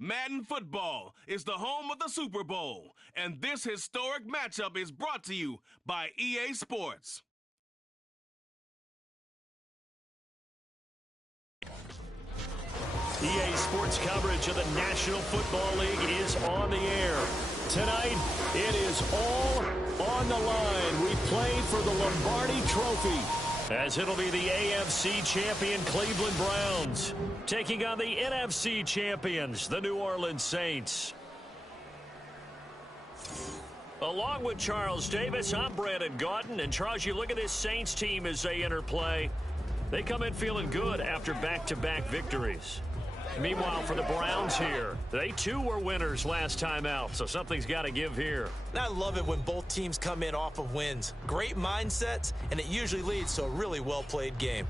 Madden Football is the home of the Super Bowl, and this historic matchup is brought to you by EA Sports. EA Sports coverage of the National Football League is on the air. Tonight, it is all on the line. We play for the Lombardi Trophy, as it'll be the AFC champion Cleveland Browns taking on the NFC champions, the New Orleans Saints. Along with Charles Davis, I'm Brandon Gaudin. And Charles, you look at this Saints team as they interplay. They come in feeling good after back-to-back victories. Meanwhile, for the Browns here, they too were winners last time out, so something's got to give here. And I love it when both teams come in off of wins. Great mindsets, and it usually leads to a really well-played game.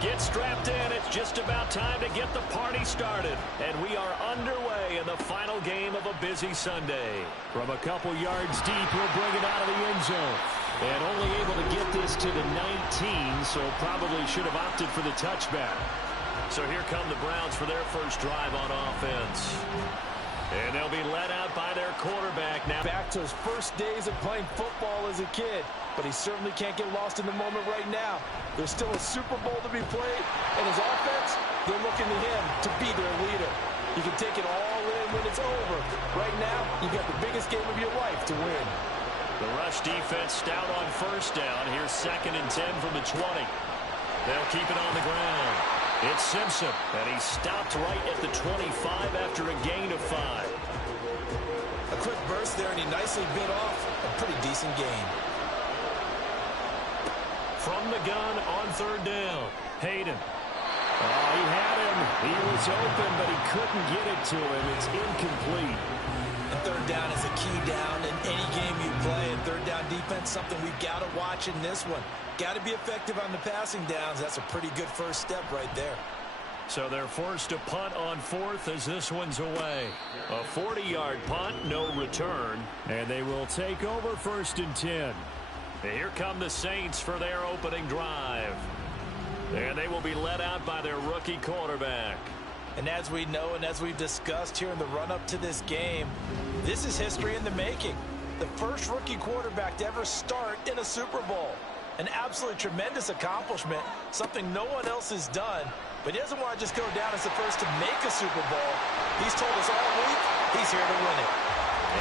Get strapped in. It's just about time to get the party started. And we are underway in the final game of a busy Sunday. From a couple yards deep, he'll bring it out of the end zone. And only able to get this to the 19, so probably should have opted for the touchback. So here come the Browns for their first drive on offense. And they'll be led out by their quarterback now. Back to his first days of playing football as a kid, but he certainly can't get lost in the moment right now. There's still a Super Bowl to be played, and his offense, they're looking to him to be their leader. You can take it all in when it's over. Right now, you've got the biggest game of your life to win. The rush defense stout on first down. Here's 2nd and 10 from the 20. They'll keep it on the ground. It's Simpson, and he stopped right at the 25 after a gain of 5. A quick burst there, and he nicely bit off a pretty decent gain. From the gun on 3rd down, Hayden. Oh, he had him. He was open, but he couldn't get it to him. It's incomplete. And 3rd down is a key down in any game you play. And 3rd down defense, something we've got to watch in this one. Got to be effective on the passing downs. That's a pretty good first step right there. So they're forced to punt on 4th as this one's away. A 40-yard punt, no return. And they will take over 1st and 10. Here come the Saints for their opening drive. And they will be led out by their rookie quarterback. And as we know and as we've discussed here in the run-up to this game, this is history in the making. The first rookie quarterback to ever start in a Super Bowl. An absolutely tremendous accomplishment, something no one else has done. But he doesn't want to just go down as the first to make a Super Bowl. He's told us all week he's here to win it.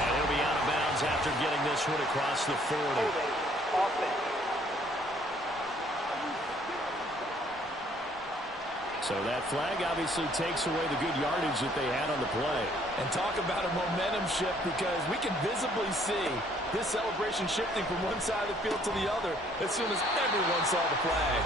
And he'll be out of bounds after getting this one across the 40. So that flag obviously takes away the good yardage that they had on the play. And talk about a momentum shift, because we can visibly see this celebration shifting from one side of the field to the other as soon as everyone saw the flag.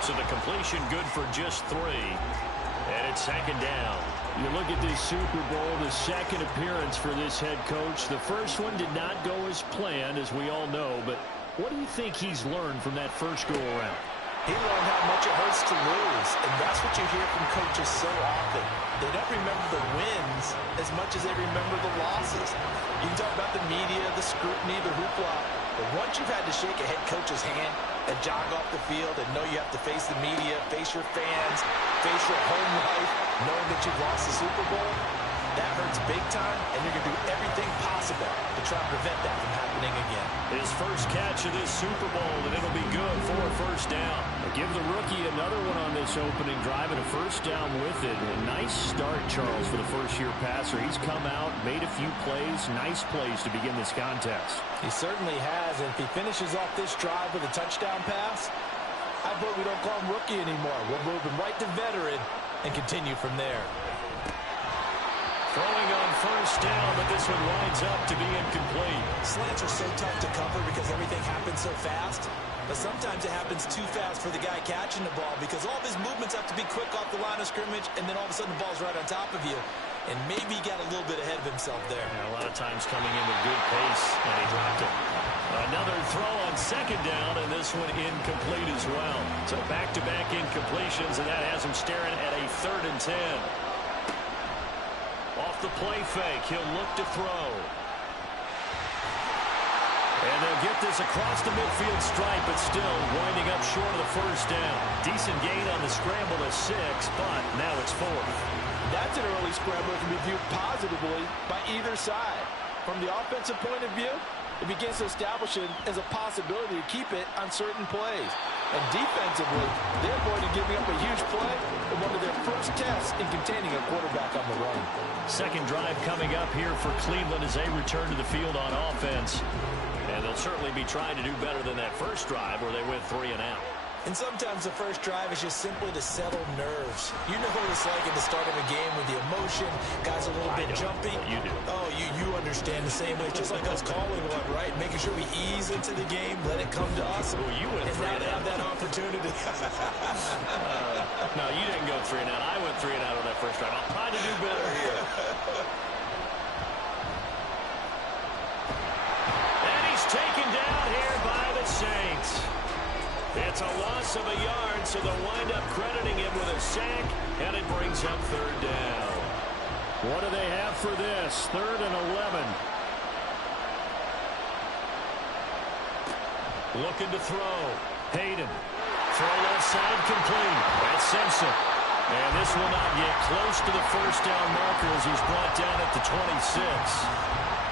So the completion good for just 3. And it's 2nd down. You look at this Super Bowl, the 2nd appearance for this head coach. The first one did not go as planned, as we all know. But what do you think he's learned from that first go-around? He learned how much it hurts to lose, and that's what you hear from coaches so often. They don't remember the wins as much as they remember the losses. You can talk about the media, the scrutiny, the hoopla, but once you've had to shake a head coach's hand and jog off the field and know you have to face the media, face your fans, face your home life, knowing that you've lost the Super Bowl, that hurts big time, and you're going to do everything possible to try and prevent that from happening again. His first catch of this Super Bowl, and it'll be good for a 1st down. Give the rookie another one on this opening drive and a 1st down with it. A nice start, Charles, for the first-year passer. He's come out, made a few plays, nice plays to begin this contest. He certainly has, and if he finishes off this drive with a touchdown pass, I vote we don't call him rookie anymore. We'll move him right to veteran and continue from there. Throwing on 1st down, but this one winds up to be incomplete. Slants are so tough to cover because everything happens so fast. But sometimes it happens too fast for the guy catching the ball, because all of his movements have to be quick off the line of scrimmage, and then all of a sudden the ball's right on top of you. And maybe he got a little bit ahead of himself there. Yeah, a lot of times coming in with good pace, and he dropped it. Another throw on 2nd down, and this one incomplete as well. So back-to-back incompletions, and that has him staring at a 3rd and 10. the play fake. He'll look to throw. And they'll get this across the midfield stripe, but still winding up short of the first down. Decent gain on the scramble to 6, but now it's 4th. That's an early scramble that can be viewed positively by either side. From the offensive point of view, it begins to establish it as a possibility to keep it on certain plays. And defensively, they avoided giving up a huge play in one of their first tests in containing a quarterback on the run. Second drive coming up here for Cleveland as they return to the field on offense. And they'll certainly be trying to do better than that first drive where they went 3 and out. And sometimes the first drive is just simply to settle nerves. You know what it's like at the start of a game with the emotion, guys a little bit jumpy. You do. Oh, you understand the same way. It's just like us calling one, right? Making sure we ease into the game, let it come to us. Well, you went 3 and and now out. they have that opportunity. No, you didn't go 3 and out. I went 3 and out on that first drive. I'll try to do better here. And he's taken down here by the Saints. It's a loss of a yard, so they'll wind up crediting him with a sack, and it brings up 3rd down. What do they have for this? 3rd and 11. Looking to throw. Hayden. Throw left side complete. That's Simpson. And this will not get close to the first down marker as he's brought down at the 26.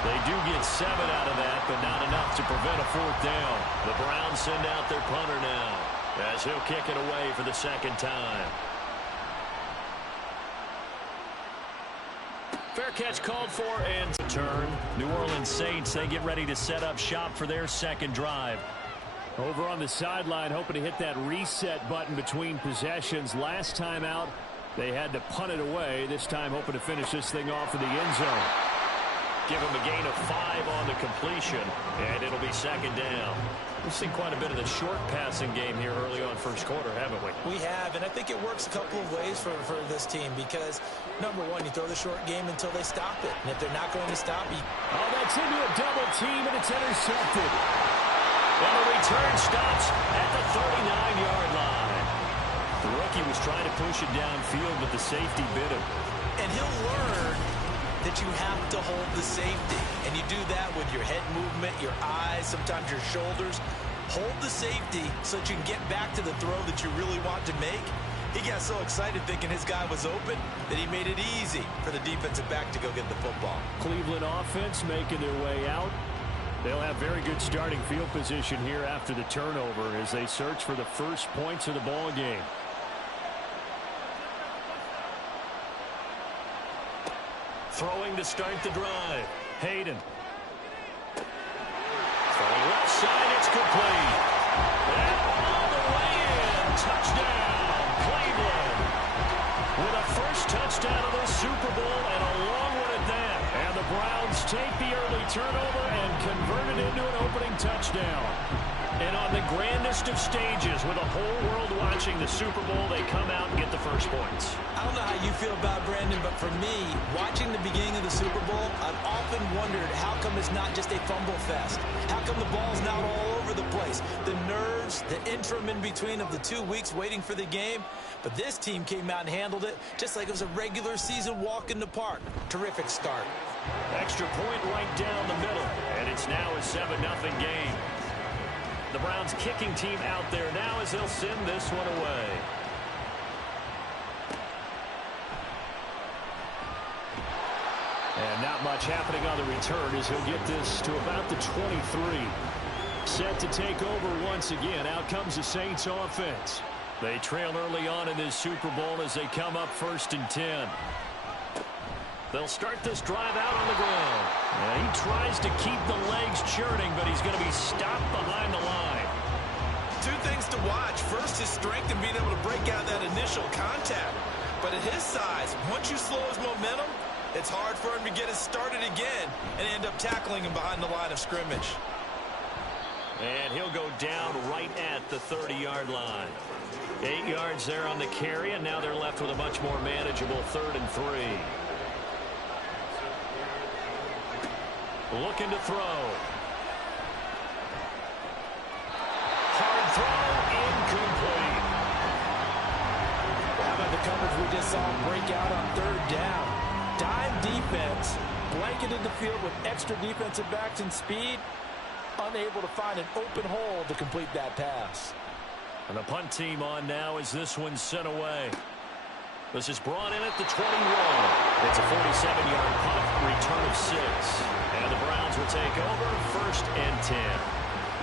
They do get 7 out of that, but not enough to prevent a 4th down. The Browns send out their punter now as he'll kick it away for the 2nd time. Fair catch called for and return. New Orleans Saints, they get ready to set up shop for their 2nd drive. Over on the sideline, hoping to hit that reset button between possessions. Last time out, they had to punt it away. This time, hoping to finish this thing off in the end zone. Give him a gain of 5 on the completion, and it'll be 2nd down. We've seen quite a bit of the short passing game here early on first quarter, haven't we? We have, and I think it works a couple of ways for this team because, number one, you throw the short game until they stop it. And if they're not going to stop you... Oh, that's into a double team, and it's intercepted. And the return stops at the 39-yard line. The rookie was trying to push it downfield, but the safety bit him. And he'll learn that you have to hold the safety. And you do that with your head movement, your eyes, sometimes your shoulders. Hold the safety so that you can get back to the throw that you really want to make. He got so excited thinking his guy was open that he made it easy for the defensive back to go get the football. Cleveland offense making their way out. They'll have very good starting field position here after the turnover as they search for the first points of the ball game. Throwing to start the drive. Hayden. Throwing left side, it's complete. And all the way in. Touchdown, Cleveland. With a first touchdown of the Super Bowl and a long one at that. And the Browns take the early turnover and convert it into an opening touchdown. And on the grandest of stages, with the whole world watching the Super Bowl, they come out and get the first points. I don't know how you feel about Brandon, but for me, watching the beginning of the Super Bowl, I've often wondered how come it's not just a fumble fest? How come the ball's not all over the place? The nerves, the interim in between of the 2 weeks waiting for the game. But this team came out and handled it just like it was a regular season walk in the park. Terrific start. Extra point right down the middle, and it's now a 7-0 game. The Browns kicking team out there now as they'll send this one away. And not much happening on the return as he'll get this to about the 23. Set to take over once again. Out comes the Saints offense. They trail early on in this Super Bowl as they come up 1st and 10. They'll start this drive out on the ground. He tries to keep the legs churning, but he's going to be stopped behind the line. 2 things to watch. First, his strength and being able to break out that initial contact. But at his size, once you slow his momentum, it's hard for him to get it started again and end up tackling him behind the line of scrimmage. And he'll go down right at the 30-yard line. 8 yards there on the carry, and now they're left with a much more manageable 3rd and 3. Looking to throw. Hard throw, incomplete. How about the coverage we just saw him break out on 3rd down? Dime defense, blanketed the field with extra defensive backs and speed, unable to find an open hole to complete that pass. And the punt team on now as this one's sent away. This is brought in at the 21. It's a 47-yard punt, return of 6. And the Browns will take over, 1st and 10.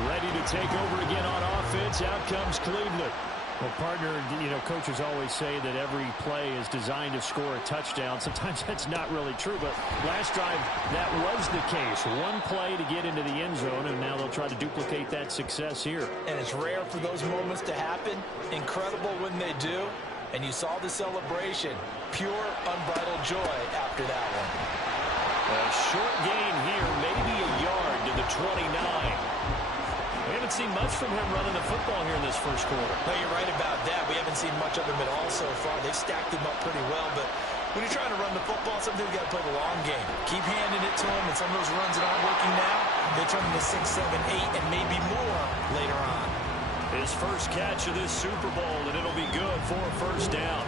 Ready to take over again on offense. Out comes Cleveland. Well, partner, you know, coaches always say that every play is designed to score a touchdown. Sometimes that's not really true, but last drive, that was the case. One play to get into the end zone, and now they'll try to duplicate that success here. And it's rare for those moments to happen. Incredible when they do. And you saw the celebration. Pure, unbridled joy after that one. A short gain here, maybe a yard to the 29. We haven't seen much from him running the football here in this first quarter. No, you're right about that. We haven't seen much of him at all so far. They've stacked him up pretty well, but when you're trying to run the football, sometimes you've got to play the long game. Keep handing it to him, and some of those runs that aren't working now, they turn into 6, 7, 8, and maybe more later on. His first catch of this Super Bowl, and it'll be good for a first down.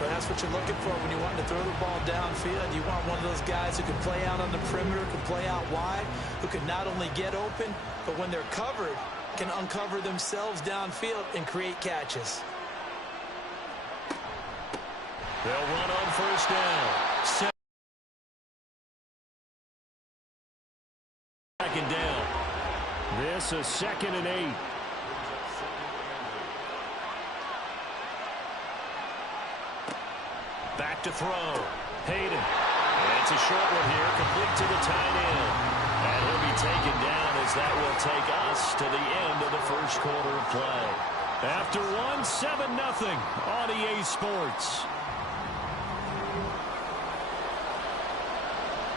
But that's what you're looking for when you want to throw the ball downfield. You want one of those guys who can play out on the perimeter, can play out wide, who can not only get open, but when they're covered, can uncover themselves downfield and create catches. They'll run on first down. Second down. This a 2nd and 8. Back to throw. Hayden. And it's a short one here, complete to the tight end. And he'll be taken down as that will take us to the end of the first quarter of play. After 7-0 on EA Sports.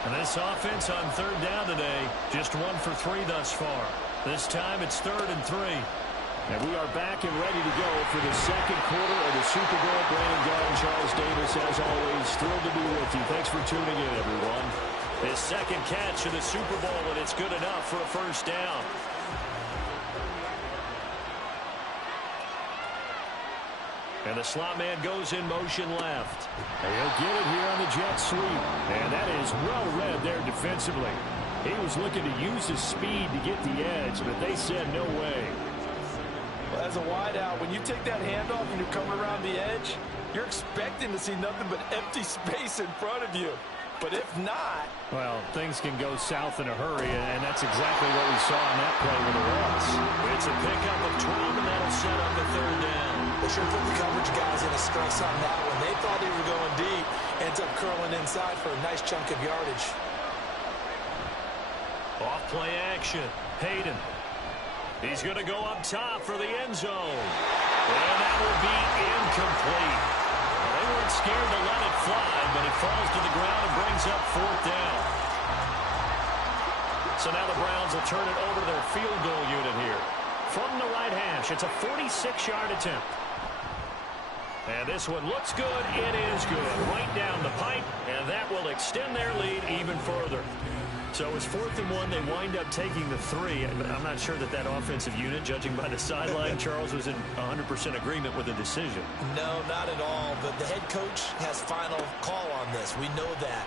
And this offense on 3rd down today, just 1 for 3 thus far. This time it's 3rd and 3. And we are back and ready to go for the second quarter of the Super Bowl. Brandon Garden, Charles Davis, as always, thrilled to be with you. Thanks for tuning in, everyone. His second catch of the Super Bowl, and it's good enough for a first down. And the slot man goes in motion left. And he'll get it here on the jet sweep. And that is well read there defensively. He was looking to use his speed to get the edge, but they said no way. Well, as a wideout, when you take that handoff and you're coming around the edge, you're expecting to see nothing but empty space in front of you. But if not... Well, things can go south in a hurry, and that's exactly what we saw on that play with the Ross. It's a pickup of 12, and that'll set up the 3rd down. They sure put the coverage guys in a stress on that one. They thought they were going deep. Ends up curling inside for a nice chunk of yardage. Off play action. Hayden. He's going to go up top for the end zone. And that will be incomplete. They weren't scared to let it fly, but it falls to the ground and brings up 4th down. So now the Browns will turn it over to their field goal unit here. From the right hash, it's a 46-yard attempt. And this one looks good. It is good. Right down the pipe, and that will extend their lead even further. So it's 4th and 1. They wind up taking the 3. I'm not sure that offensive unit, judging by the sideline, Charles, was in 100% agreement with the decision. No, not at all. But the head coach has final call on this. We know that.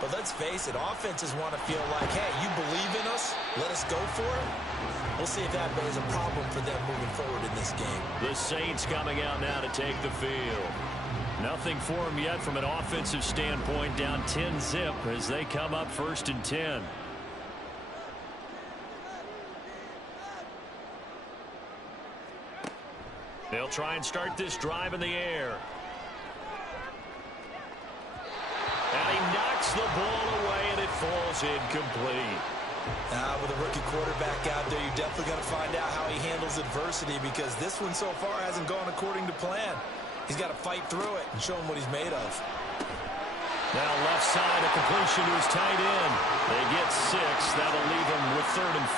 But let's face it, offenses want to feel like, hey, you believe in us? Let us go for it. We'll see if that is a problem for them moving forward in this game. The Saints coming out now to take the field. Nothing for them yet from an offensive standpoint, down 10-zip as they come up 1st and 10. They'll try and start this drive in the air. And he knocks the ball away, and it falls incomplete. With a rookie quarterback out there, you're definitely going to find out how he handles adversity, because this one so far hasn't gone according to plan. He's got to fight through it and show him what he's made of. Now left side, a completion to his tight end. They get 6. That'll leave him with 3rd and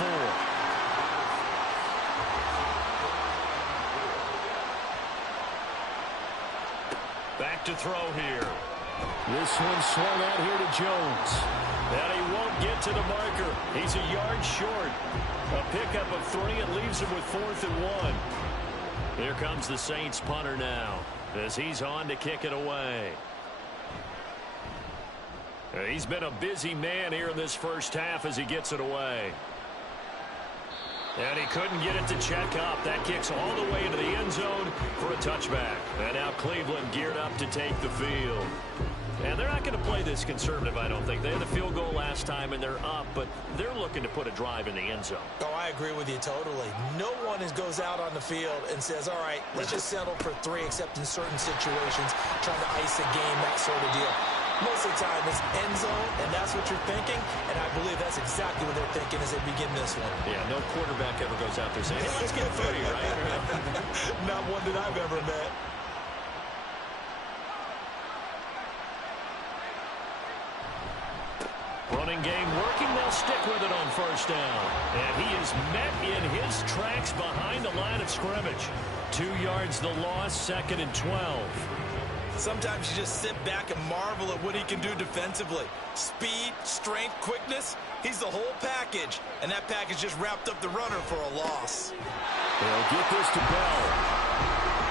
4. Back to throw here. This one swung out here to Jones. And he won't get to the marker. He's a yard short. A pickup of 3. It leaves him with 4th and 1. Here comes the Saints punter now, as he's on to kick it away. He's been a busy man here in this first half as he gets it away. And he couldn't get it to check up. That kicks all the way into the end zone for a touchback. And now Cleveland geared up to take the field. And they're not going to play this conservative, I don't think. They had the field goal last time, and they're up, but they're looking to put a drive in the end zone. Oh, I agree with you totally. No one goes out on the field and says, all right, let's just settle for 3, except in certain situations, trying to ice a game, that sort of deal. Most of the time, it's end zone, and that's what you're thinking, and I believe that's exactly what they're thinking as they begin this one. Yeah, no quarterback ever goes out there saying, hey, let's get 30, right? Not one that I've ever met. Running game working. They'll stick with it on first down. And he is met in his tracks behind the line of scrimmage. 2 yards the loss, 2nd and 12. Sometimes you just sit back and marvel at what he can do defensively. Speed, strength, quickness. He's the whole package. And that package just wrapped up the runner for a loss. They'll get this to Bell.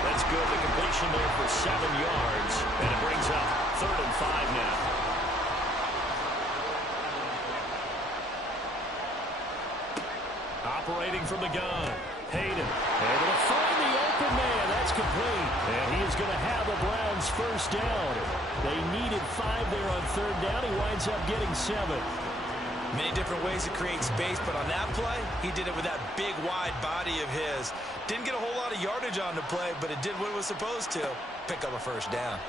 That's good. The completion there for 7 yards. And it brings up 3rd and 5 now. Operating from the gun. Hayden able to find the open man. That's complete. And he is going to have the Browns first down. They needed 5 there on 3rd down. He winds up getting 7. Many different ways to create space, but on that play, he did it with that big, wide body of his. Didn't get a whole lot of yardage on the play, but it did what it was supposed to. Pick up a first down.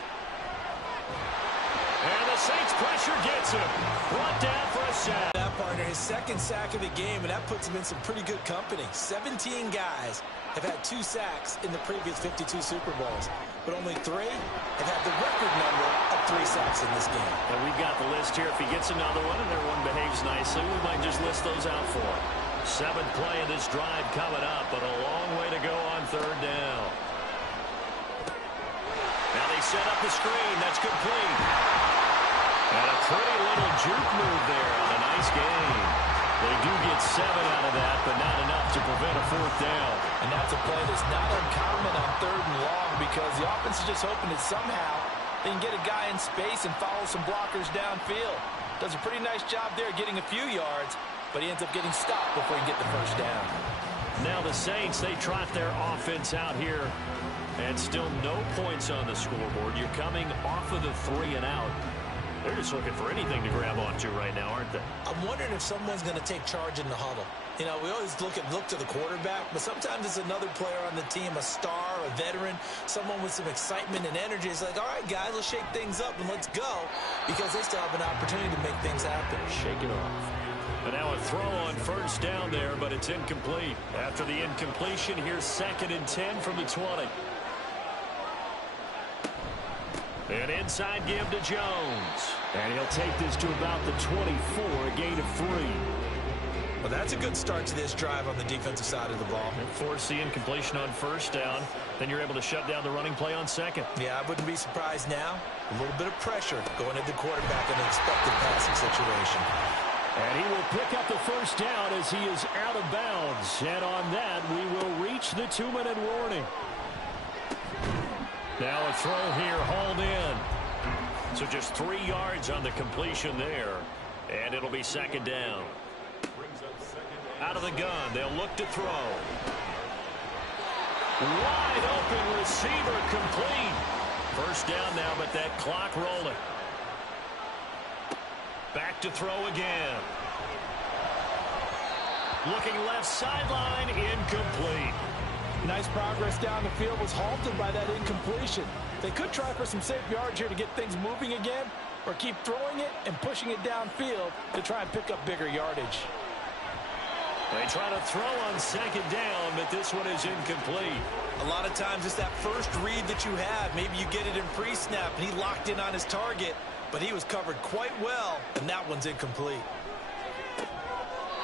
And the Saints pressure gets him. Brought down for a sack. That partner, his 2nd sack of the game, and that puts him in some pretty good company. 17 guys have had 2 sacks in the previous 52 Super Bowls, but only 3 have had the record number of 3 sacks in this game. And we've got the list here. If he gets another one and everyone behaves nicely, we might just list those out for him. 7th play of this drive coming up, but a long way to go on 3rd down. Now they set up the screen. That's complete. And a pretty little juke move there on a nice game. They do get 7 out of that, but not enough to prevent a 4th down. And that's a play that's not uncommon on 3rd and long because the offense is just hoping that somehow they can get a guy in space and follow some blockers downfield. Does a pretty nice job there getting a few yards, but he ends up getting stopped before he can get the first down. Now the Saints, they trot their offense out here, and still no points on the scoreboard. You're coming off of the 3 and out. They're just looking for anything to grab onto right now, aren't they? I'm wondering if someone's going to take charge in the huddle. You know, we always look to the quarterback, but sometimes it's another player on the team, a star, a veteran, someone with some excitement and energy. It's like, all right, guys, let's shake things up and let's go, because they still have an opportunity to make things happen. Shake it off. And now a throw on first down there, but it's incomplete. After the incompletion, here's 2nd and 10 from the 20. An inside give to Jones. And he'll take this to about the 24, a gain of 3. Well, that's a good start to this drive on the defensive side of the ball. And force the incompletion on first down. Then you're able to shut down the running play on 2nd. Yeah, I wouldn't be surprised now. A little bit of pressure going at the quarterback in an expected passing situation. And he will pick up the first down as he is out of bounds. And on that, we will reach the 2-minute warning. Now a throw here, hauled in. So just 3 yards on the completion there. And it'll be 2nd down. Out of the gun, they'll look to throw. Wide open receiver complete. First down now, but that clock rolling. Back to throw again. Looking left sideline, incomplete. Nice progress down the field, was halted by that incompletion. They could try for some safe yards here to get things moving again, or keep throwing it and pushing it downfield to try and pick up bigger yardage. They try to throw on 2nd down, but this one is incomplete. A lot of times it's that first read that you have. Maybe you get it in pre-snap, and he locked in on his target, but he was covered quite well, and that one's incomplete.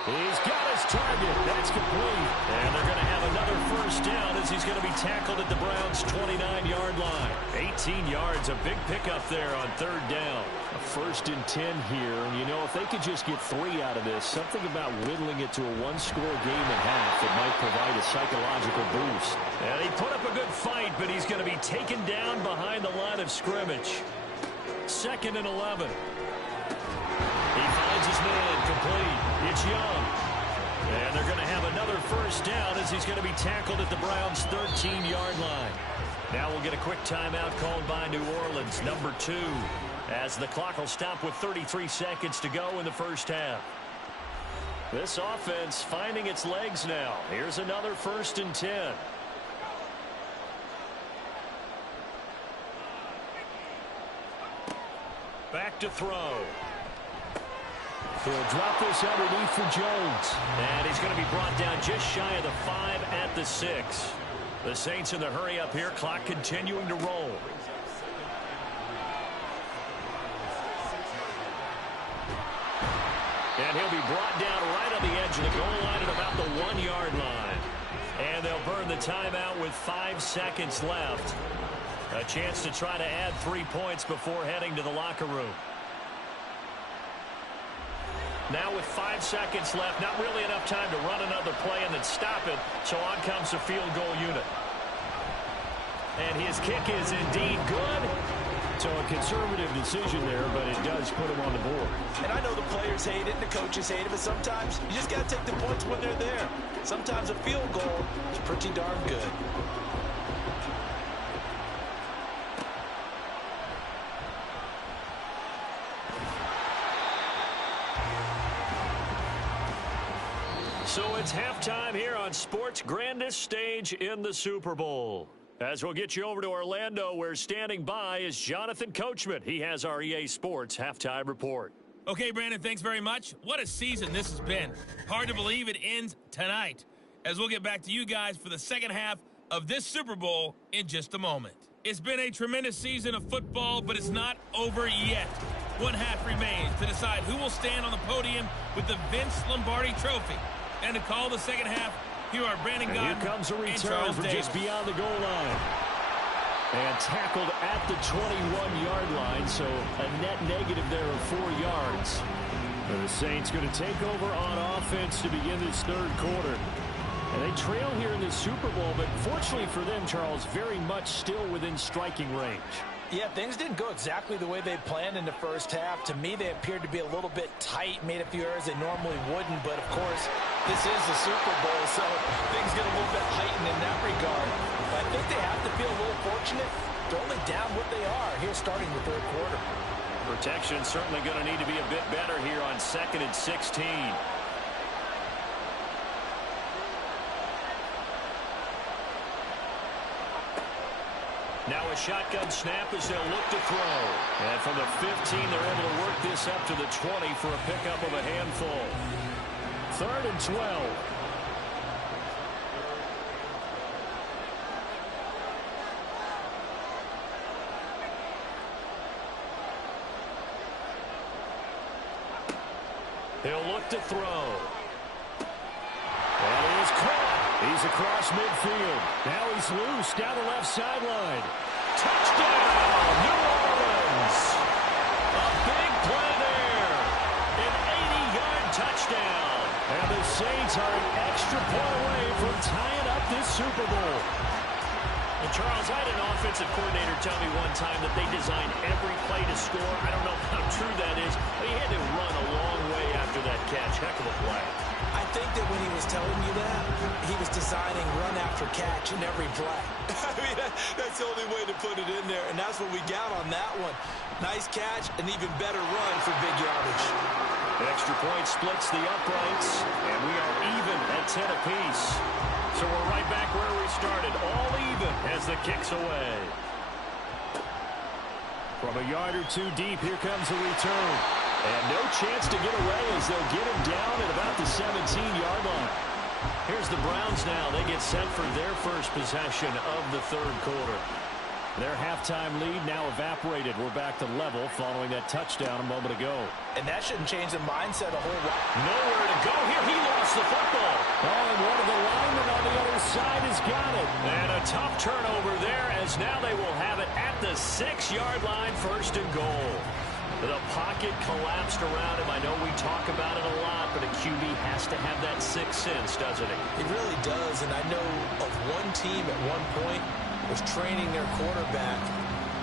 He's got his target. That's complete. And they're going to have another first down as he's going to be tackled at the Browns' 29-yard line. 18 yards, a big pickup there on 3rd down. A 1st and 10 here. And, you know, if they could just get 3 out of this, something about whittling it to a 1-score game and a half that might provide a psychological boost. And he put up a good fight, but he's going to be taken down behind the line of scrimmage. 2nd and 11. finds his man, complete. It's Young. And they're going to have another first down as he's going to be tackled at the Browns' 13-yard line. Now we'll get a quick timeout called by New Orleans, number 2, as the clock will stop with 33 seconds to go in the first half. This offense finding its legs now. Here's another 1st and 10. Back to throw. He'll drop this underneath for Jones. And he's going to be brought down just shy of the 5 at the 6. The Saints in the hurry up here. Clock continuing to roll. And he'll be brought down right on the edge of the goal line at about the 1-yard line. And they'll burn the timeout with 5 seconds left. A chance to try to add 3 points before heading to the locker room. Now with 5 seconds left, not really enough time to run another play and then stop it, so on comes the field goal unit. And his kick is indeed good. So a conservative decision there, but it does put him on the board. And I know the players hate it and the coaches hate it, but sometimes you just got to take the points when they're there. Sometimes a field goal is pretty darn good. So it's halftime here on sports' grandest stage in the Super Bowl. As we'll get you over to Orlando, where standing by is Jonathan Coachman. He has our EA Sports halftime report. Okay, Brandon, thanks very much. What a season this has been. Hard to believe it ends tonight, as we'll get back to you guys for the second half of this Super Bowl in just a moment. It's been a tremendous season of football, but it's not over yet. One half remains to decide who will stand on the podium with the Vince Lombardi Trophy. And to call the second half, here are Brandon Godden and here comes a and return Charles from Davis. just beyond the goal line. And tackled at the 21-yard line, so a net negative there of 4 yards. And the Saints going to take over on offense to begin this third quarter. And they trail here in this Super Bowl, but fortunately for them, Charles, very much still within striking range. Yeah, things didn't go exactly the way they planned in the first half. To me, they appeared to be a little bit tight, made a few errors they normally wouldn't. But, of course, this is the Super Bowl, so things get a little bit heightened in that regard. But I think they have to feel a little fortunate. They're only down what they are here starting the third quarter. Protection certainly going to need to be a bit better here on 2nd and 16. Now a shotgun snap as they'll look to throw. And from the 15, they're able to work this up to the 20 for a pickup of a handful. 3rd and 12. He'll look to throw. And it is caught. He's across midfield. Now he's loose down the left sideline. Touchdown, New Orleans. A big play there. An 80-yard touchdown. And the Saints are an extra point away from tying up this Super Bowl. And Charles, I had an offensive coordinator tell me one time that they designed every play to score. I don't know how true that is, but he had to run a long way after that catch. Heck of a play. I think that when he was telling you that, he was designing run after catch in every play. I mean, that's the only way to put it in there, and that's what we got on that one. Nice catch, an even better run for big yardage. The extra point splits the uprights, and we are even at 10 apiece. So we're right back where we started, all even as the kick's away. From a yard or two deep, here comes the return. And no chance to get away as they'll get him down at about the 17-yard line. Here's the Browns now. They get set for their first possession of the third quarter. Their halftime lead now evaporated. We're back to level following that touchdown a moment ago. And that shouldn't change the mindset a whole lot. Nowhere to go here. He lost the football. Oh, and one of the linemen on the other side has got it. And a tough turnover there as now they will have it at the 6-yard line, 1st and goal. The pocket collapsed around him. I know we talk about it a lot, but a QB has to have that sixth sense, doesn't it? It really does, and I know of one team at one point was training their quarterback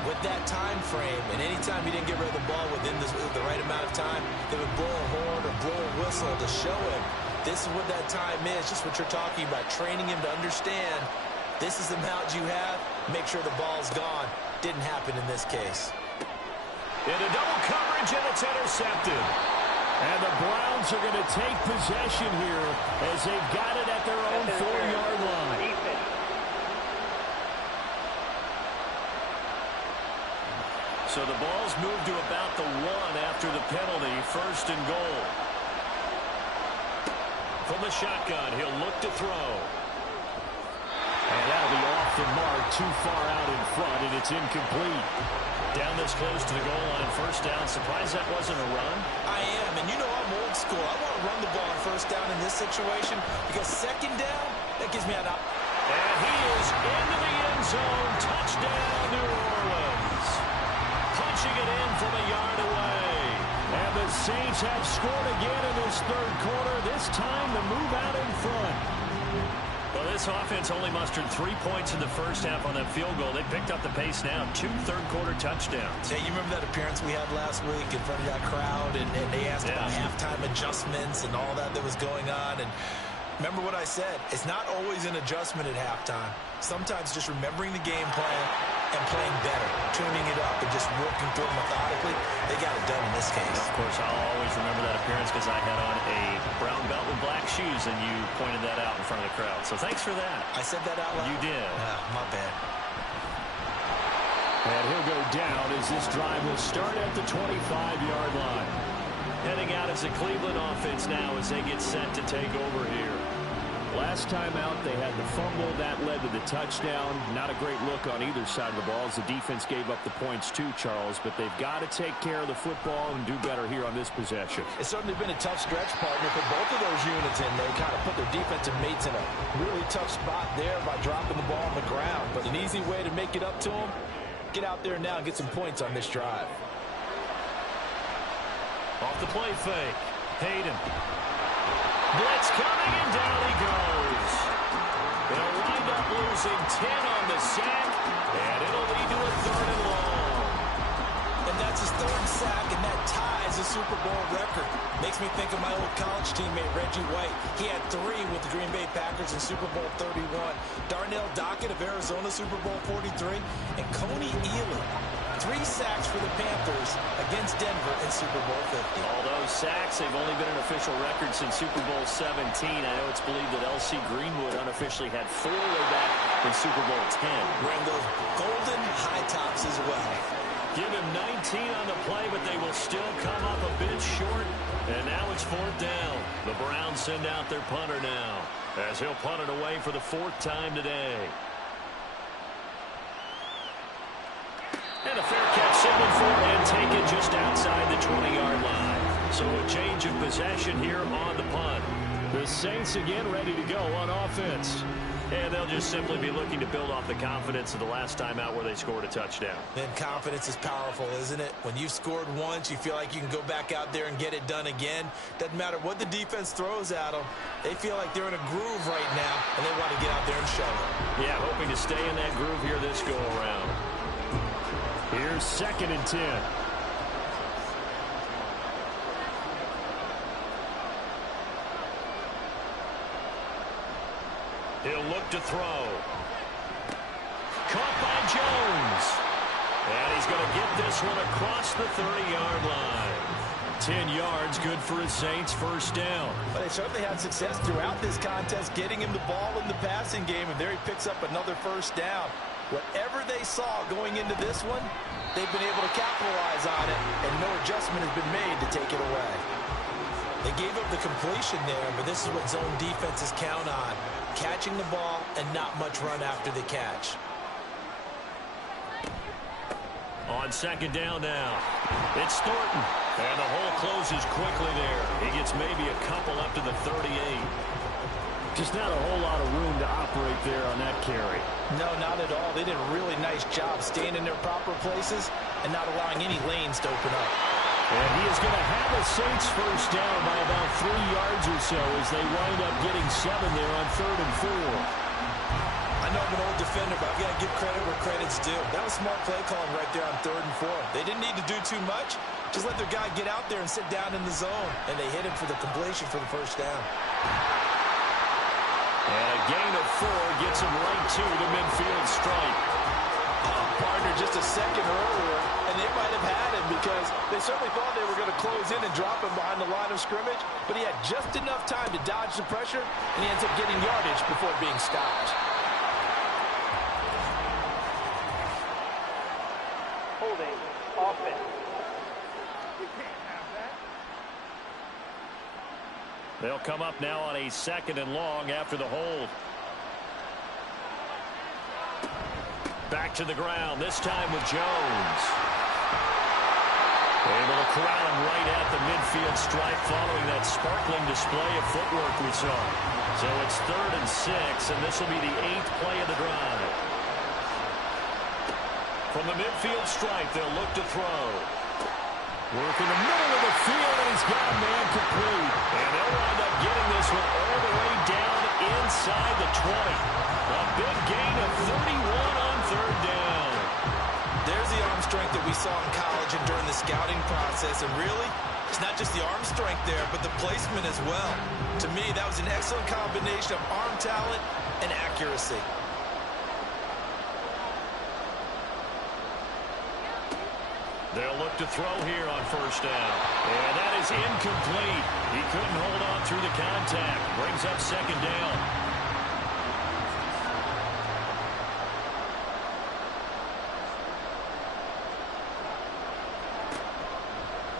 with that time frame, and anytime he didn't get rid of the ball within the right amount of time, they would blow a horn or blow a whistle to show him this is what that time is, just what you're talking about, training him to understand this is the amount you have, make sure the ball's gone. Didn't happen in this case. Into double coverage, and it's intercepted. And the Browns are going to take possession here as they've got it at their own 4-yard line. So the ball's moved to about the 1 after the penalty, 1st and goal. From the shotgun, he'll look to throw. And that'll be off the mark, too far out in front, and it's incomplete. Down this close to the goal line, 1st down. Surprised that wasn't a run? I am, and you know I'm old school. I want to run the ball on 1st down in this situation because 2nd down, that gives me an option. And he is into the end zone. Touchdown, New Orleans. Punching it in from a yard away. And the Saints have scored again in this 3rd quarter, this time to move out in front. Well, this offense only mustered 3 points in the 1st half on that field goal. They picked up the pace now. 2 third-quarter touchdowns. Hey, you remember that appearance we had last week in front of that crowd, and they asked about halftime adjustments and all that was going on, and remember what I said. It's not always an adjustment at halftime. Sometimes just remembering the game plan and playing better, tuning it up, and just working through it methodically. They got it done in this case. Of course, I'll always remember that appearance because I had on a brown belt with black shoes, and you pointed that out in front of the crowd. So thanks for that. I said that out loud? You did. My bad. And he'll go down as this drive will start at the 25-yard line. Heading out as a Cleveland offense now as they get set to take over here. Last time out, they had the fumble. That led to the touchdown. Not a great look on either side of the ball as the defense gave up the points too, Charles. But they've got to take care of the football and do better here on this possession. It's certainly been a tough stretch, partner, for both of those units, and they kind of put their defensive mates in a really tough spot there by dropping the ball on the ground. But an easy way to make it up to them, get out there now and get some points on this drive. Off the play fake. Hayden. Blitz coming, and down he goes. They'll wind up losing 10 on the sack, and it'll lead to a 3rd and long. And that's his 3rd sack, and that ties the Super Bowl record. Makes me think of my old college teammate, Reggie White. He had 3 with the Green Bay Packers in Super Bowl 31. Darnell Dockett of Arizona, Super Bowl 43. And Coney Ealy, 3 sacks for the Panthers against Denver in Super Bowl 50. All those sacks, they've only been an official record since Super Bowl 17. I know it's believed that L.C. Greenwood unofficially had 4 way back in Super Bowl 10. Wearing those golden high tops as well. Give him 19 on the play, but they will still come up a bit short. And now it's 4th down. The Browns send out their punter now, as he'll punt it away for the 4th time today. And a fair catch, 7-4, and take it just outside the 20-yard line. So a change of possession here on the punt. The Saints again ready to go on offense. And they'll just simply be looking to build off the confidence of the last time out where they scored a touchdown. And confidence is powerful, isn't it? When you've scored once, you feel like you can go back out there and get it done again. Doesn't matter what the defense throws at them. They feel like they're in a groove right now, and they want to get out there and show it. Yeah, hoping to stay in that groove here this go-around. Here's 2nd and 10. He'll look to throw. Caught by Jones. And he's going to get this one across the 30-yard line. 10 yards, good for his Saints, 1st down. But they certainly had success throughout this contest, getting him the ball in the passing game, and there he picks up another 1st down. Whatever they saw going into this one, they've been able to capitalize on it, and no adjustment has been made to take it away. They gave up the completion there, but this is what zone defenses count on. Catching the ball and not much run after the catch. On 2nd down now, it's Thornton. And the hole closes quickly there. He gets maybe a couple up to the 38. Just not a whole lot of room to operate there on that carry. No, not at all. They did a really nice job staying in their proper places and not allowing any lanes to open up. And he is going to have a Saints 1st down by about 3 yards or so as they wind up getting 7 there on 3rd and 4. I know I'm an old defender, but I've got to give credit where credit's due. That was smart play calling right there on 3rd and 4. They didn't need to do too much. Just let their guy get out there and sit down in the zone. And they hit him for the completion for the first down. And a gain of 4 gets him right to the midfield stripe. Partner just a second earlier, and they might have had him because they certainly thought they were going to close in and drop him behind the line of scrimmage, but he had just enough time to dodge the pressure, and he ends up getting yardage before being stopped. Holding offense. You can't have that. They'll come up now on a 2nd and long after the hold. Back to the ground, this time with Jones. Able to corral him right at the midfield stripe following that sparkling display of footwork we saw. So it's 3rd and 6, and this will be the 8th play of the drive. From the midfield stripe, they'll look to throw. Work in the middle of the field, and he's got a man complete. And they'll wind up getting this one all the way down inside the 20. A big gain of 31 on 3rd down. There's the arm strength that we saw in college and during the scouting process. And really, it's not just the arm strength there, but the placement as well. To me, that was an excellent combination of arm talent and accuracy. They'll look to throw here on 1st down. And that is incomplete. He couldn't hold on through the contact. Brings up 2nd down.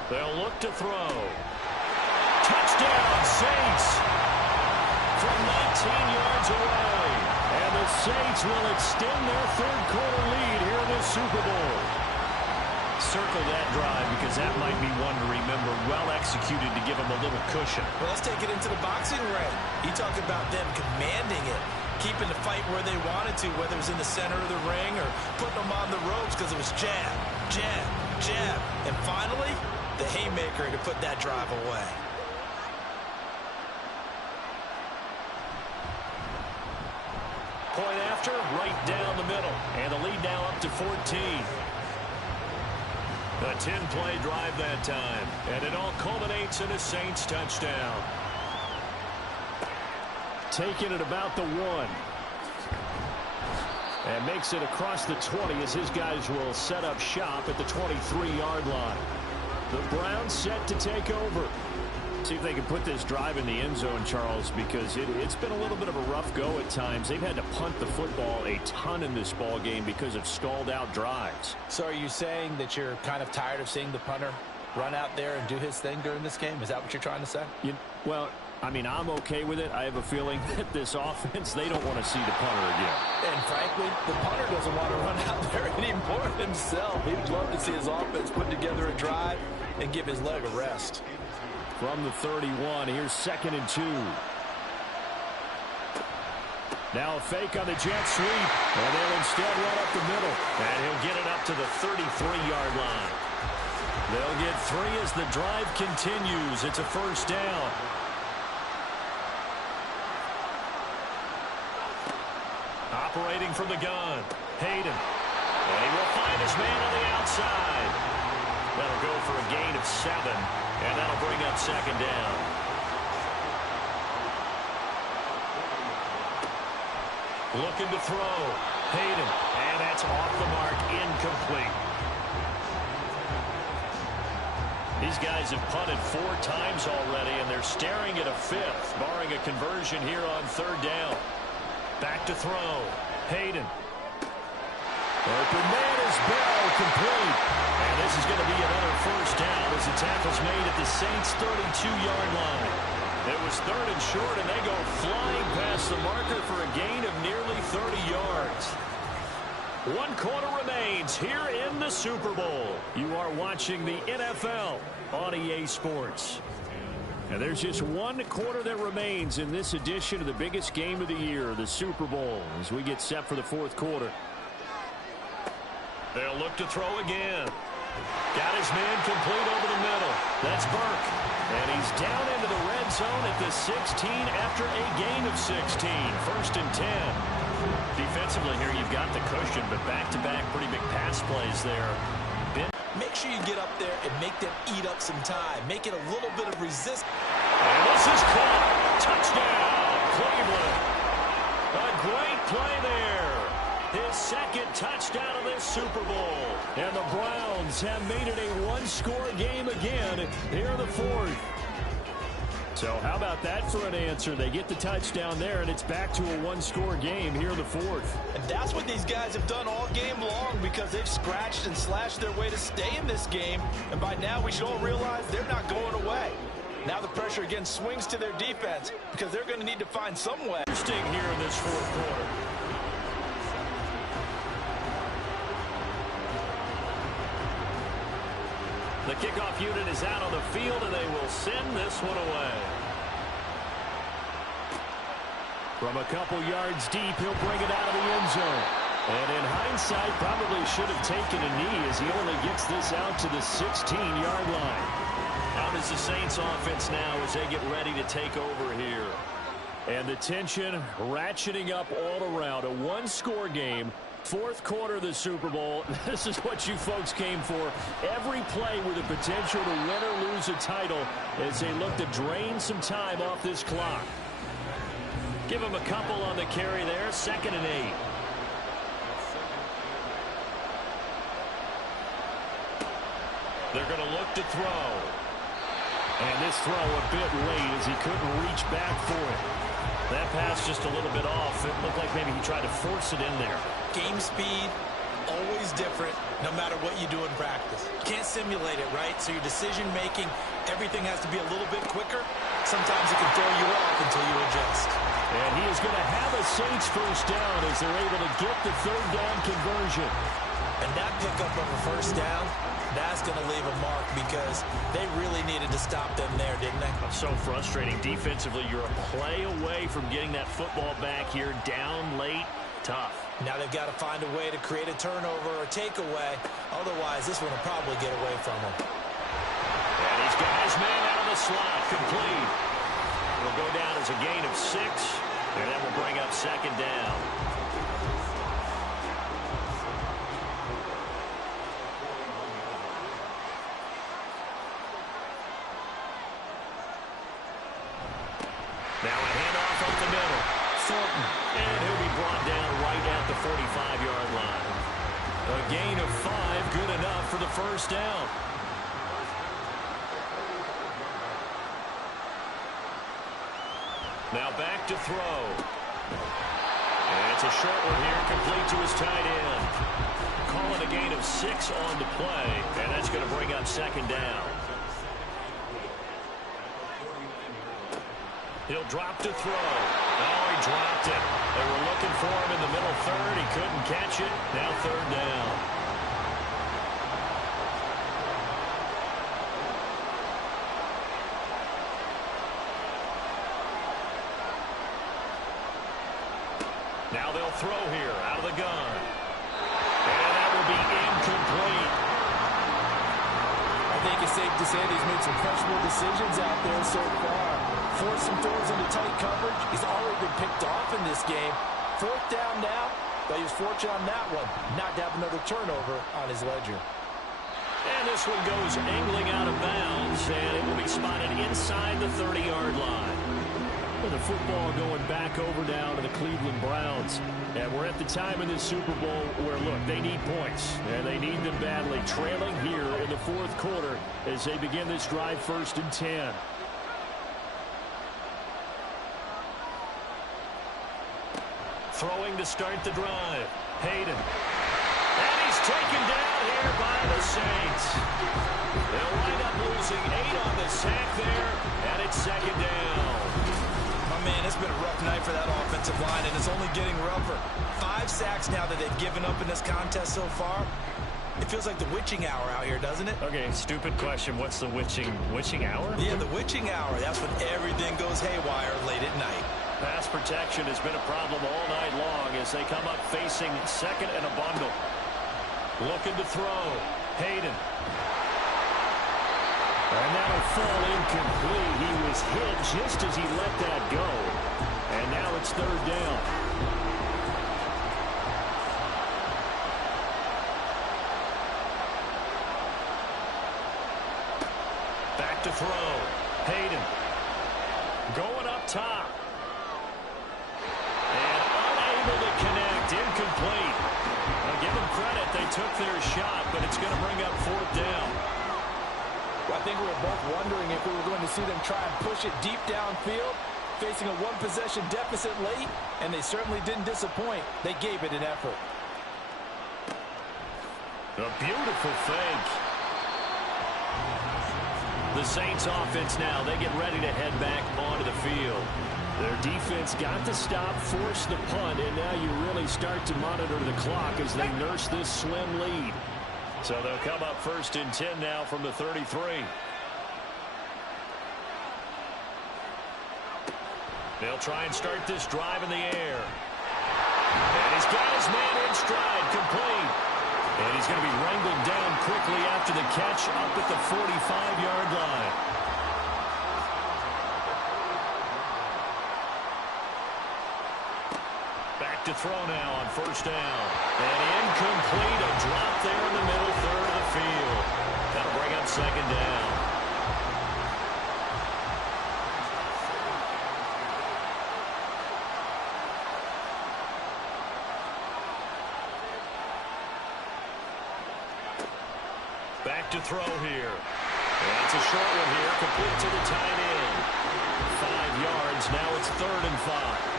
They'll look to throw. Touchdown, Saints! From 19 yards away. And the Saints will extend their 3rd quarter lead here in the Super Bowl. Circle that drive because that might be one to remember. Well executed to give them a little cushion. Well, let's take it into the boxing ring. You talk about them commanding it, keeping the fight where they wanted to, whether it was in the center of the ring or putting them on the ropes because it was jab, jab, jab. And finally, the haymaker to put that drive away. Point after, right down the middle. And the lead now up to 14. A 10-play drive that time. And it all culminates in a Saints touchdown. Taking it about the 1. And makes it across the 20 as his guys will set up shop at the 23-yard line. The Browns set to take over. See if they can put this drive in the end zone, Charles, because it's been a little bit of a rough go at times. They've had to punt the football a ton in this ball game because of stalled out drives. So are you saying that you're kind of tired of seeing the punter run out there and do his thing during this game? Is that what you're trying to say? Well, I mean, I'm okay with it. I have a feeling that this offense, they don't want to see the punter again. And frankly, the punter doesn't want to run out there anymore himself. He'd love to see his offense put together a drive and give his leg a rest. From the 31, here's 2nd and 2. Now a fake on the jet sweep, and they'll instead run up the middle. And he'll get it up to the 33-yard line. They'll get 3 as the drive continues. It's a 1st down. Operating from the gun, Hayden. And he will find his man on the outside. That'll go for a gain of 7, and that'll bring up 2nd down. Looking to throw, Hayden, and that's off the mark, incomplete. These guys have punted 4 times already, and they're staring at a 5th, barring a conversion here on 3rd down. Back to throw, Hayden. Open man is Bell, complete. And this is going to be another 1st down as the tackle's made at the Saints' 32-yard line. It was 3rd and short, and they go flying past the marker for a gain of nearly 30 yards. 1 quarter remains here in the Super Bowl. You are watching the NFL on EA Sports. And there's just 1 quarter that remains in this edition of the biggest game of the year, the Super Bowl, as we get set for the 4th quarter. They'll look to throw again. Got his man complete over the middle. That's Burke. And he's down into the red zone at the 16 after a gain of 16. 1st and 10. Defensively here, you've got the cushion, but back-to-back pretty big pass plays there. Make sure you get up there and make them eat up some time. Make it a little bit of resistance. And this is caught. Touchdown, Cleveland. A great play there. His second touchdown of this Super Bowl. And the Browns have made it a one-score game again here in the fourth. So how about that for an answer? They get the touchdown there, and it's back to a one-score game here in the fourth. And that's what these guys have done all game long because they've scratched and slashed their way to stay in this game. And by now, we should all realize they're not going away. Now the pressure again swings to their defense because they're going to need to find some way. Interesting here in this fourth quarter. The kickoff unit is out on the field, and they will send this one away. From a couple yards deep, he'll bring it out of the end zone. And in hindsight, probably should have taken a knee as he only gets this out to the 16-yard line. Out is the Saints offense now as they get ready to take over here. And the tension ratcheting up all around. A one-score game. Fourth quarter of the Super Bowl. This is what you folks came for. Every play with the potential to win or lose a title as they look to drain some time off this clock. Give them a couple on the carry there. 2nd and 8. They're going to look to throw. And this throw a bit late as he couldn't reach back for it. That pass just a little bit off. It looked like maybe he tried to force it in there. Game speed, always different, no matter what you do in practice. You can't simulate it, right? So your decision-making, everything has to be a little bit quicker. Sometimes it can throw you off until you adjust. And he is going to have a Saints first down as they're able to get the third down conversion. And that pickup of a first down, that's going to leave a mark because they really needed to stop them there, didn't they? So frustrating. Defensively, you're a play away from getting that football back here. Down late, tough. Now they've got to find a way to create a turnover or takeaway. Otherwise, this one will probably get away from them. And he's got his man out of the slot. Complete. Will go down as a gain of 6. And that will bring up 2nd down. Now a handoff up the middle. Thornton. And he'll be brought down right at the 45-yard line. A gain of 5, good enough for the first down. Now back to throw. And it's a short one here, complete to his tight end. Calling a gain of 6 on the play, and that's going to bring up 2nd down. He'll drop to throw. Oh, he dropped it. They were looking for him in the middle third. He couldn't catch it. Now 3rd down. Now they'll throw here out of the gun. And that will be incomplete. I think it's safe to say that he's made some questionable decisions out there so far. Forced some throws into tight coverage. He's already been picked off in this game. 4th down now, but he was fortunate on that one not to have another turnover on his ledger. And this one goes angling out of bounds, and it will be spotted inside the 30-yard line. With the football going back over now to the Cleveland Browns. And we're at the time in this Super Bowl where, look, they need points, and they need them badly. Trailing here in the fourth quarter as they begin this drive 1st and 10. Throwing to start the drive. Hayden. And he's taken down here by the Saints. They'll wind up losing 8 on the sack there, and it's 2nd down. My man, it's been a rough night for that offensive line, and it's only getting rougher. 5 sacks now that they've given up in this contest so far. It feels like the witching hour out here, doesn't it? Okay, stupid question. What's the witching hour? Yeah, the witching hour. That's when everything goes haywire late at night. Pass protection has been a problem all night long as they come up facing 2nd and a bundle. Looking to throw. Hayden. And that'll fall incomplete. He was hit just as he let that go. And now it's 3rd down. Back to throw. Hayden. Going up top. And unable to connect. Incomplete. I'll give them credit. They took their shot, but it's going to bring up 4th down. Well, I think we were both wondering if we were going to see them try and push it deep downfield, facing a one-possession deficit late, and they certainly didn't disappoint. They gave it an effort. A beautiful fake. The Saints offense now, they get ready to head back onto the field. Their defense got the stop, forced the punt, and now you really start to monitor the clock as they nurse this slim lead. So they'll come up 1st and 10 now from the 33. They'll try and start this drive in the air. And he's got his man in stride, complete. And he's going to be wrangled down quickly after the catch up at the 45-yard line. Back to throw now on 1st down. And incomplete, a drop there in the middle third of the field. That'll bring up 2nd down. Back to throw here. That's a short one here, complete to the tight end. 5 yards, now it's 3rd and 5.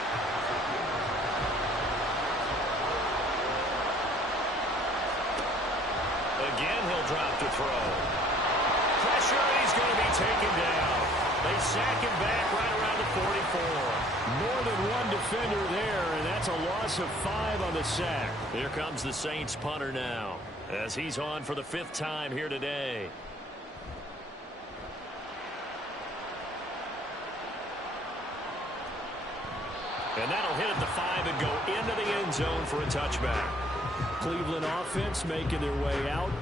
Again, he'll drop to throw. Pressure, and he's going to be taken down. They sack him back right around the 44. More than one defender there, and that's a loss of 5 on the sack. Here comes the Saints punter now, as he's on for the 5th time here today. And that'll hit at the 5 and go into the end zone for a touchback. Cleveland offense making their way out.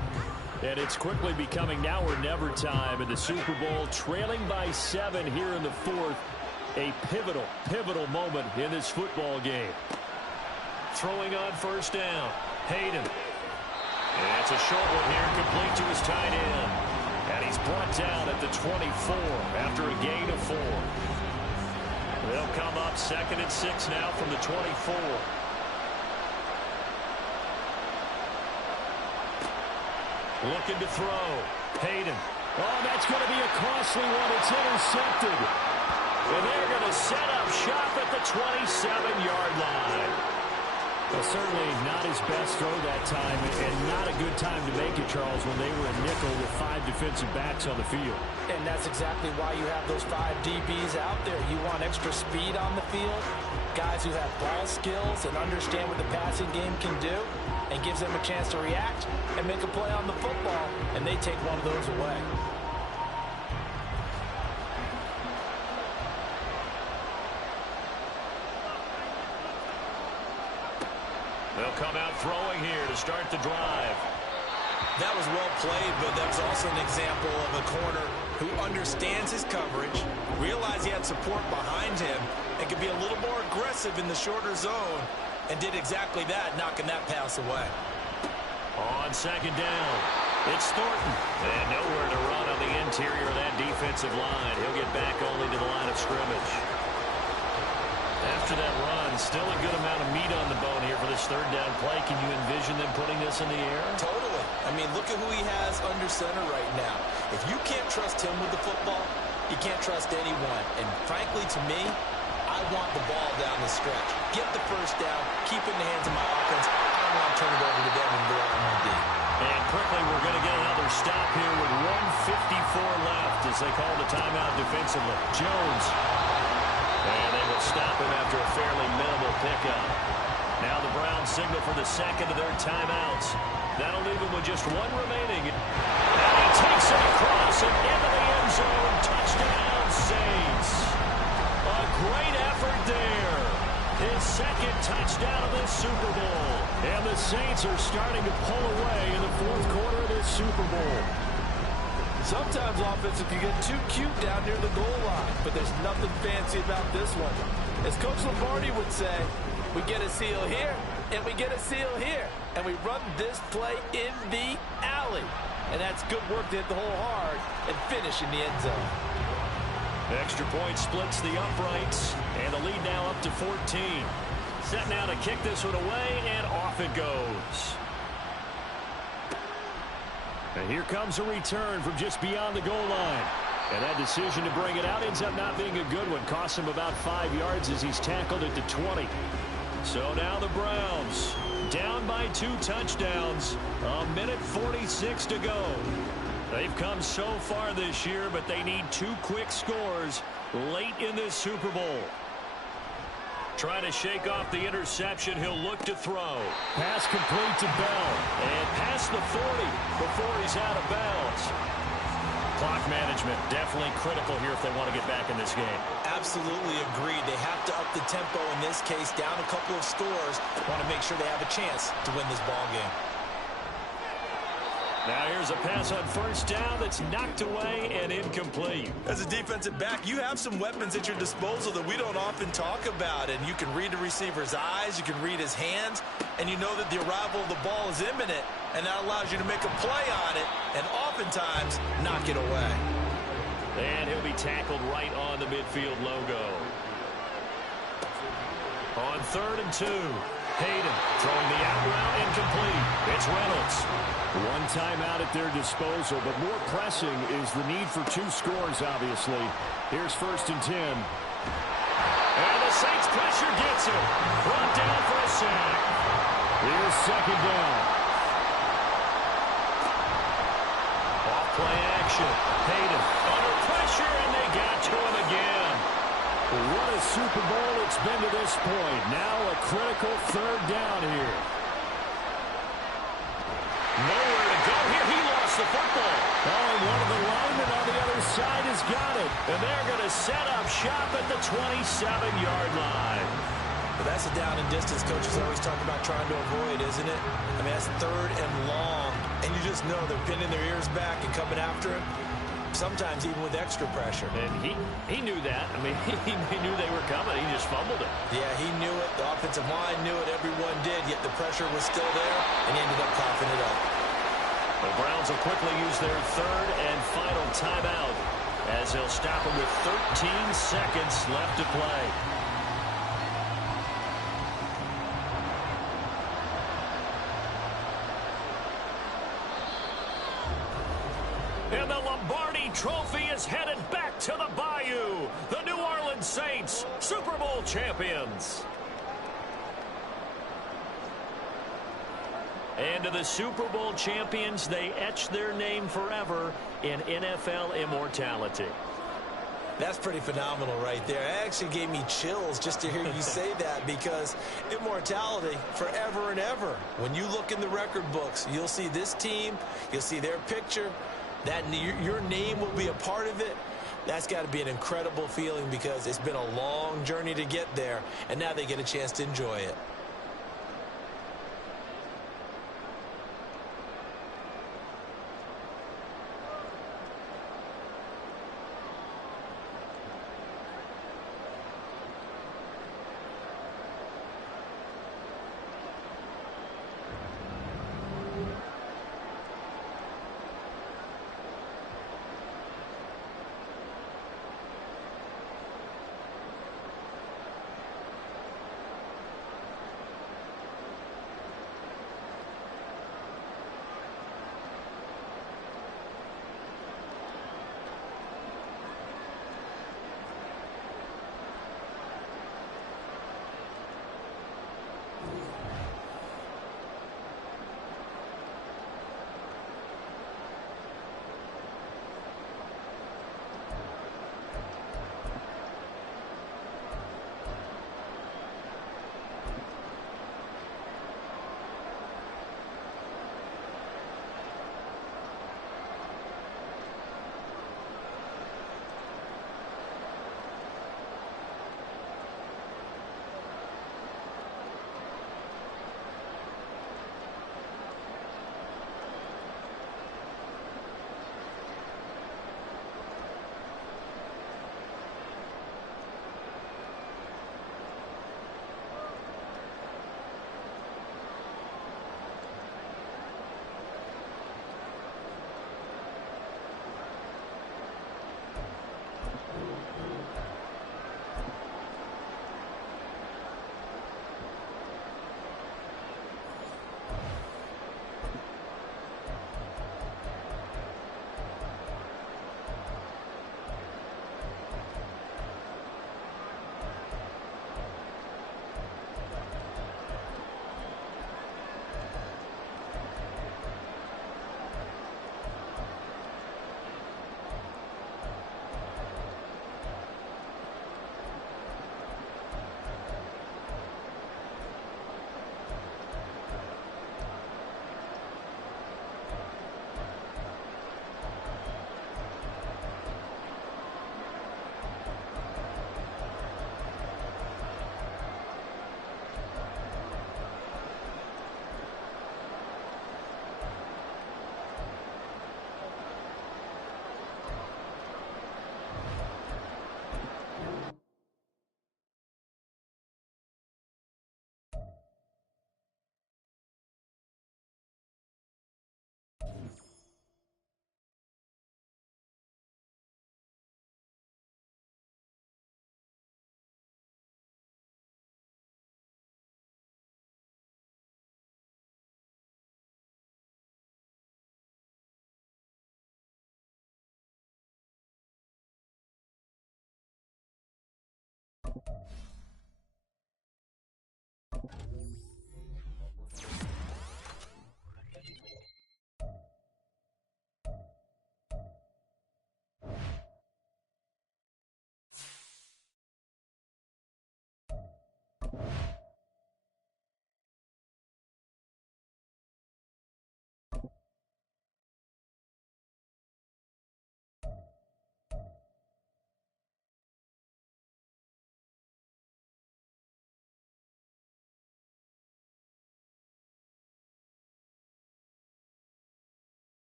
And it's quickly becoming now or never time in the Super Bowl, trailing by 7 here in the 4th. A pivotal moment in this football game. Throwing on 1st down. Hayden. And it's a short one here, complete to his tight end. And he's brought down at the 24 after a gain of 4. They'll come up 2nd and 6 now from the 24. Looking to throw. Hayden. Oh, that's going to be a costly one. It's intercepted. And they're going to set up shop at the 27-yard line. Well, certainly not his best throw that time, and not a good time to make it, Charles, when they were a nickel with 5 defensive backs on the field. And that's exactly why you have those 5 DBs out there. You want extra speed on the field, guys who have ball skills and understand what the passing game can do, and gives them a chance to react and make a play on the football, and they take one of those away. They'll come out throwing here to start the drive. That was well played, but that was also an example of a corner who understands his coverage, realized he had support behind him, and could be a little more aggressive in the shorter zone, and did exactly that, knocking that pass away. On 2nd down, it's Thornton. And nowhere to run on the interior of that defensive line. He'll get back only to the line of scrimmage. After that run, still a good amount of meat on the bone here for this 3rd down play. Can you envision them putting this in the air? Totally. I mean, look at who he has under center right now. If you can't trust him with the football, you can't trust anyone. And frankly, to me, I want the ball down the stretch. Get the 1st down, keep it in the hands of my offense. I don't want to turn it over to them and go out on deep. And quickly, we're going to get another stop here with 1:54 left as they call the timeout defensively. Jones. And they will stop him after a fairly minimal pickup. Now the Browns signal for the 2nd of their timeouts. That'll leave him with just 1 remaining. And he takes it across and into the end zone. Touchdown, Saints. A great effort there. His 2nd touchdown of this Super Bowl. And the Saints are starting to pull away in the 4th quarter of this Super Bowl. Sometimes offensive can get too cute down near the goal line, but there's nothing fancy about this one. As Coach Lombardi would say, we get a seal here, And we get a seal here. And we run this play in the alley. And that's good work to hit the hole hard and finish in the end zone. Extra point splits the uprights, and the lead now up to 14. Set now to kick this one away, and off it goes. And here comes a return from just beyond the goal line. And that decision to bring it out ends up not being a good one. Costs him about 5 yards as he's tackled at the 20. So now the Browns down by 2 touchdowns. A minute 46 to go. They've come so far this year, but they need 2 quick scores late in this Super Bowl. Trying to shake off the interception. He'll look to throw. Pass complete to Bell. And past the 40 before he's out of bounds. Clock management definitely critical here if they want to get back in this game. Absolutely agreed. They have to up the tempo in this case, down a couple of scores. Want to make sure they have a chance to win this ball game. Now here's a pass on first down that's knocked away and incomplete. As a defensive back, you have some weapons at your disposal that we don't often talk about. And you can read the receiver's eyes, you can read his hands, and you know that the arrival of the ball is imminent. And that allows you to make a play on it and oftentimes knock it away. And he'll be tackled right on the midfield logo. On 3rd and 2. Hayden throwing the out route incomplete. It's Reynolds. 1 timeout at their disposal, but more pressing is the need for 2 scores, obviously. Here's 1st and 10. And the Saints pressure gets him. Brought down for a sack. Here's 2nd down. Off-play action. Hayden under pressure, and they got to him again. What a Super Bowl it's been to this point. Now a critical 3rd down here. Nowhere to go here. He lost the football. Oh, and one of the linemen on the other side has got it. And they're going to set up shop at the 27-yard line. But that's a down and distance coaches always talk about trying to avoid, isn't it? I mean, that's 3rd and long. And you just know they're pinning their ears back and coming after him. Sometimes even with extra pressure. And he knew that. I mean, he knew they were coming. He just fumbled it. Yeah, he knew it. The offensive line knew it. Everyone did. Yet the pressure was still there, and he ended up coughing it up. The Browns will quickly use their 3rd and final timeout as they'll stop him with 13 seconds left to play. And the Lombardi Trophy is headed back to the Bayou. The New Orleans Saints, Super Bowl champions. And to the Super Bowl champions, they etch their name forever in NFL immortality. That's pretty phenomenal right there. It actually gave me chills just to hear you say that, because immortality forever and ever. When you look in the record books, you'll see this team, you'll see their picture. That your name will be a part of it. That's got to be an incredible feeling, because it's been a long journey to get there, and now they get a chance to enjoy it.